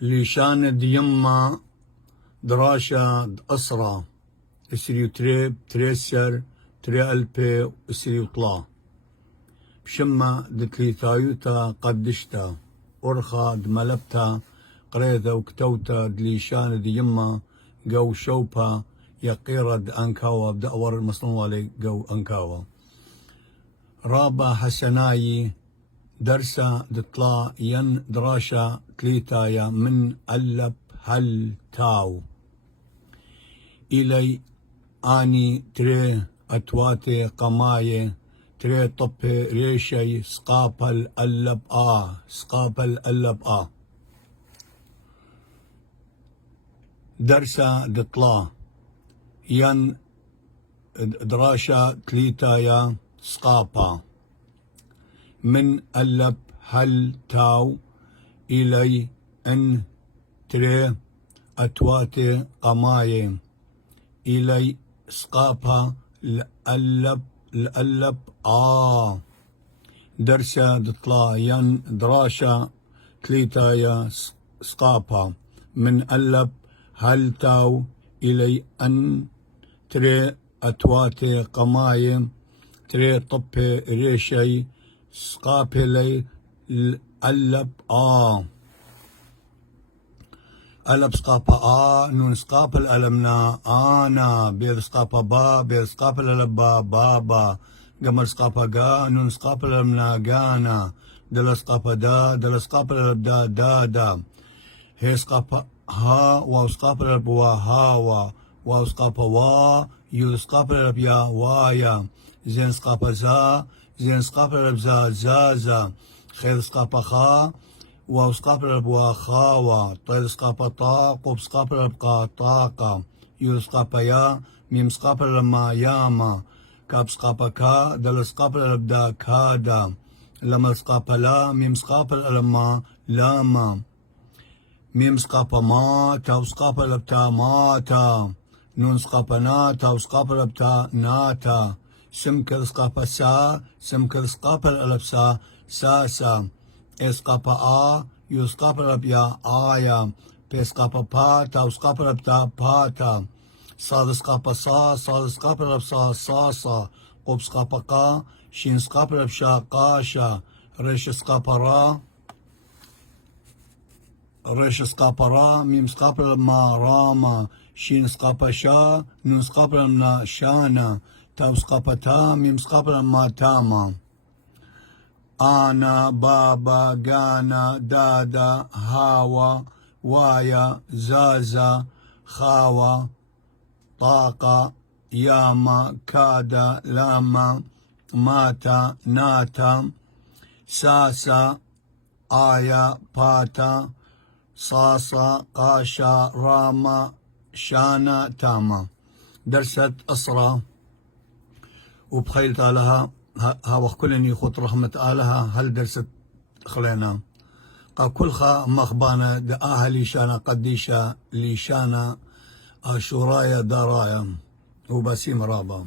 لشان يما دراشة أسرة يسري تريب تريسر تري ألبي يسري وطلا بشمة دتلي ثايوتا قدشتا أرخا دملبتا قريتا وكتوتا دليشان يما جو شوبا يقيرد أنكاوا بدأور المصنوالي جو أنكاوا رابا حسناي درسا دطلا ين دراشا تليتايا من ألب هل تاو إلي آني تري أتواتي قماي تري طبي ريشي سقابل ألب سقابل ألب درسا دطلا ين دراشا تليتايا سقابا من ألب هل تاو إلي أن تري أتواتي قماي إلي سقابا الألب درسا دطلا ين دراشا تليتايا سقابا من ألب هل تاو إلي أن تري أتواتي قماي تري طبي ريشي سقابلي الألب ألب سقابا نون سقابل ألمنا أنا بيض سقابا بيض سقابل ألب بابا قمر سقابا نون سقابل ألمنا قانا دل سقابا دل سقابل ألب دا هي سقابا ها واو سقابل ألب هاوا واو سقابا يو سقابل ألب يا وايا زين سقابا زين سقابل ألب زازا خير سقابا خا واو سقابل ألب خاوا طير سقابا قوب سقابل ألب طاقة يو سقابا يا ميم سقابل ألب ما ياما كاب سقابا كا دل سقابل ألب دا كادا لما سقابا لا ميم سقابل ألب ما لاما ميم سقابا ما تاو سقابا ألب تا ماتا نون سقابا نا تاو سقابا ألب تا ناتا سمكر سقابا سمكر سقابا ألب ساسا اسقابا يسقابا ألب يا آيا بسقابا با تاو سقابا ألب تا باتا صاد سقابا صاد سقابا ألب صاصا قوب سقابا قا شين سقابا ألب قاشا ريش سقابا ريش سقابا ميم سقابا ألب ما راما شين سقابا شا نون سقابا ألب شانا تاو سقابا تا ميم سقابا ألب ما تاما أنا بابا قانا دادا هاوا وايا زازا خاوا طاقة ياما كادا لاما ماتا ناتا ساسا آيا باتا صاصا قاشا راما شانا تاما درست أسرة وبخيلت لها ها وكلني خط رحمة آلها هل درست خلينا كل خا مخبانا دآها ليشانا قديشا ليشانا شورايا دارايا وبسيم رابا